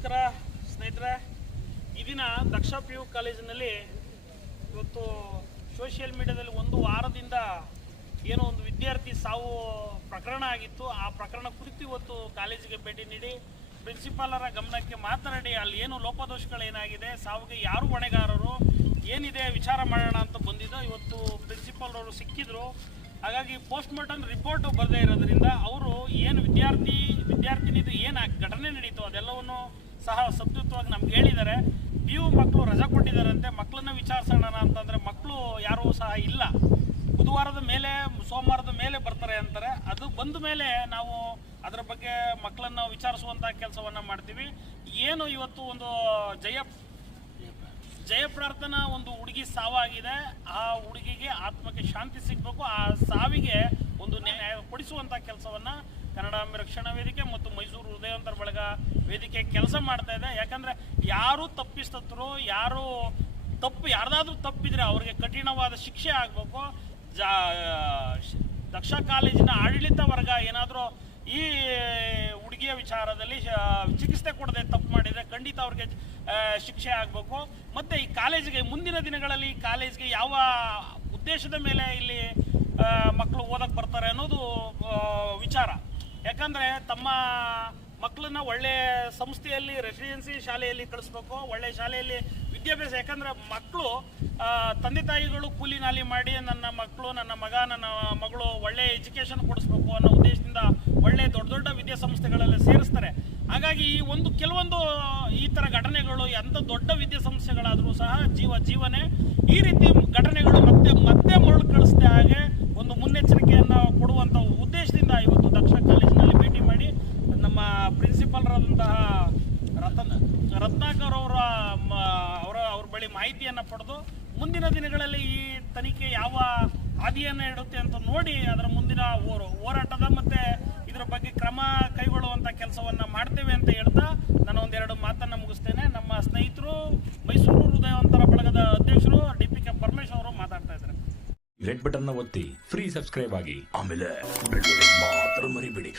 ನಮಸ್ಕಾರ, ಸ್ನೇಹಿತರೆ. ಈ ದಿನ ದಕ್ಷ ಪಿ ಯು ಕಾಲೇಜಿನಲ್ಲಿ ಇವತ್ತು ಸೋಷಿಯಲ್ ಮೀಡಿಯಾದಲ್ಲಿ ಒಂದು ವಾರದಿಂದ ಏನೋ ಒಂದು ವಿದ್ಯಾರ್ಥಿ ಸಾವು ಪ್ರಕರಣ ಆಗಿತ್ತು. ಆ ಪ್ರಕರಣ ಕುರಿತು ಇವತ್ತು ಕಾಲೇಜಿಗೆ ಭೇಟಿ ನೀಡಿ ಪ್ರಿನ್ಸಿಪಾಲರ ಗಮನಕ್ಕೆ ಮಾತನಾಡಿ ಅಲ್ಲಿ ಏನು ಲೋಪದೋಷಗಳೇನಾಗಿದೆ ಸಾವಿಗೆ ಯಾರು ಹೊಣೆಗಾರರು, ಏನಿದೆ, ವಿಚಾರ ಮಾಡೋಣ ಅಂತ ಬಂದಿದ್ದು. ಇವತ್ತು ಪ್ರಿನ್ಸಿಪಾಲ್ ಅವರು ಸಿಕ್ಕಿದ್ರು. ಹಾಗಾಗಿ ಪೋಸ್ಟ್ ಮಾರ್ಟಮ್ ರಿಪೋರ್ಟ್ ಬರದೇ ಇರೋದ್ರಿಂದ ಅವರು ಏನು ವಿದ್ಯಾರ್ಥಿ, ವಿದ್ಯಾರ್ಥಿನಿದು ಏನು ಘಟನೆ ನಡೀತು, ಅದೆಲ್ಲವನ್ನು ಸಹ ಸಂತೃಪ್ತವಾಗಿ ನಮ್ಗೆ ಹೇಳಿದ್ದಾರೆ. ಪಿ ಯು ಮಕ್ಕಳು ರಜಾ ಕೊಟ್ಟಿದ್ದಾರಂತೆ ಮಕ್ಕಳನ್ನ ವಿಚಾರಿಸೋಣ ಅಂತಂದ್ರೆ ಮಕ್ಕಳು ಯಾರೂ ಸಹ ಇಲ್ಲ. ಬುಧವಾರದ ಮೇಲೆ, ಸೋಮವಾರದ ಮೇಲೆ ಬರ್ತಾರೆ ಅಂತಾರೆ. ಅದು ಬಂದ ಮೇಲೆ ನಾವು ಅದರ ಬಗ್ಗೆ ಮಕ್ಕಳನ್ನ ವಿಚಾರಿಸುವಂಥ ಕೆಲಸವನ್ನ ಮಾಡ್ತೀವಿ. ಏನು ಇವತ್ತು ಒಂದು ಜಯ ಜಯಪ್ರಾರ್ಥನಾ ಒಂದು ಹುಡುಗಿ ಸಾವಾಗಿದೆ. ಆ ಹುಡುಗಿಗೆ ಆತ್ಮಕ್ಕೆ ಶಾಂತಿ ಸಿಗಬೇಕು. ಆ ಸಾವಿಗೆ ಒಂದು ನ್ಯಾಯ ಕೊಡಿಸುವಂಥ ಕೆಲಸವನ್ನ ಕನ್ನಡಾಂಬೆ ರಕ್ಷಣಾ ವೇದಿಕೆ ಮತ್ತು ಮೈಸೂರು ಹೃದಯವಂತರ ಬಳಗ ವೇದಿಕೆ ಕೆಲಸ ಮಾಡ್ತಾ ಇದೆ. ಯಾಕಂದ್ರೆ ಯಾರು ತಪ್ಪಿಸ್ತರು ಯಾರು ತಪ್ಪು, ಯಾರ್ದಾದ್ರೂ ತಪ್ಪಿದ್ರೆ ಅವ್ರಿಗೆ ಕಠಿಣವಾದ ಶಿಕ್ಷೆ ಆಗಬೇಕು. ಜಾ, ದಕ್ಷ ಕಾಲೇಜಿನ ಆಡಳಿತ ವರ್ಗ ಏನಾದರೂ ಈ ಹುಡುಗಿಯ ವಿಚಾರದಲ್ಲಿ ಚಿಕಿತ್ಸೆ ಕೊಡದೆ ತಪ್ಪು ಮಾಡಿದರೆ ಖಂಡಿತ ಅವ್ರಿಗೆ ಶಿಕ್ಷೆ ಆಗಬೇಕು. ಮತ್ತೆ ಈ ಕಾಲೇಜಿಗೆ, ಮುಂದಿನ ದಿನಗಳಲ್ಲಿ ಈ ಕಾಲೇಜ್ಗೆ ಯಾವ ಉದ್ದೇಶದ ಮೇಲೆ ಇಲ್ಲಿ ಮಕ್ಕಳು ಓದಕ್ಕೆ ಬರ್ತಾರೆ ಅನ್ನೋದು ವಿಚಾರ. ಯಾಕಂದ್ರೆ ತಮ್ಮ ಮಕ್ಕಳನ್ನ ಒಳ್ಳೆ ಸಂಸ್ಥೆಯಲ್ಲಿ ರೆಸಿಡೆನ್ಸಿ ಶಾಲೆಯಲ್ಲಿ ಕಳಿಸ್ಬೇಕು, ಒಳ್ಳೆ ಶಾಲೆಯಲ್ಲಿ ವಿದ್ಯಾಭ್ಯಾಸ. ಯಾಕಂದ್ರೆ ಮಕ್ಕಳು ತಂದೆ ತಾಯಿಗಳು ಕೂಲಿ ನಾಲಿ ಮಾಡಿ ನನ್ನ ಮಕ್ಕಳು ನನ್ನ ಮಗ, ನನ್ನ ಮಗಳು ಒಳ್ಳೆ ಎಜುಕೇಶನ್ ಕೊಡಿಸ್ಬೇಕು ಅನ್ನೋ ಉದ್ದೇಶದಿಂದ ಒಳ್ಳೆ ದೊಡ್ಡ ದೊಡ್ಡ ವಿದ್ಯಾಸಂಸ್ಥೆಗಳಲ್ಲಿ ಸೇರಿಸ್ತಾರೆ. ಹಾಗಾಗಿ ಈ ಒಂದು, ಕೆಲವೊಂದು, ಈ ತರ ಘಟನೆಗಳು ಎಂಥ ದೊಡ್ಡ ವಿದ್ಯಾಸಂಸ್ಥೆಗಳಾದರೂ ಸಹ ಜೀವ, ಜೀವನೇ ಈ ರೀತಿ ಘಟನೆಗಳು ಮತ್ತೆ ಮತ್ತೆ ಮರಳು ಕಳಿಸ್ದೆ ಹಾಗೆ ಒಂದು ಮುನ್ನೆಚ್ಚರಿಕೆಯನ್ನ ಕೊಡುವಂತ ಉದ್ದೇಶದಿಂದ ಇವತ್ತು ದಕ್ಷ ಕಾಲೇಜಿನಲ್ಲಿ ಭೇಟಿ ಮಾಡಿ ನಮ್ಮ ಪ್ರಿನ್ಸಿಪಾಲ್ರಾದಂತಹ ರತನ್, ರತ್ನಾಕರ್ ಅವರ ಅವರ, ಅವ್ರ ಬಳಿ ಮಾಹಿತಿಯನ್ನು ಪಡೆದು ಮುಂದಿನ ದಿನಗಳಲ್ಲಿ ಈ ತನಿಖೆ ಯಾವ ಹಾದಿಯನ್ನು ಇಡುತ್ತೆ ಅಂತ ನೋಡಿ ಅದರ ಮುಂದಿನ ಹೋರ- ಹೋರಾಟದ ಮತ್ತೆ ಇದರ ಬಗ್ಗೆ ಕ್ರಮ ಕೈಗೊಳ್ಳುವಂತ ಕೆಲಸವನ್ನ ಮಾಡ್ತೇವೆ ಅಂತ ಹೇಳ್ತಾ ನಾನು ಒಂದೆರಡು ಮಾತನ್ನು ಮುಗಿಸ್ತೇನೆ. ನಮ್ಮ ಸ್ನೇಹಿತರು ಮೈಸೂರು ಹೃದಯವಂತರ ಬಳಗದ ಅಧ್ಯಕ್ಷರು ಡಿ ಪಿ ಕೆ ಪರಮೇಶ್ ಅವರು ಮಾತಾಡ್ತಾ ಇದ್ದಾರೆ. ರೆಡ್ ಬಟನ್ ಒತ್ತಿ ಫ್ರೀ ಸಬ್ಸ್ಕ್ರೈಬ್ ಆಗಿ ಆಮೇಲೆ ಮಾತ್ರ ಮರಿಬೇಡಿ.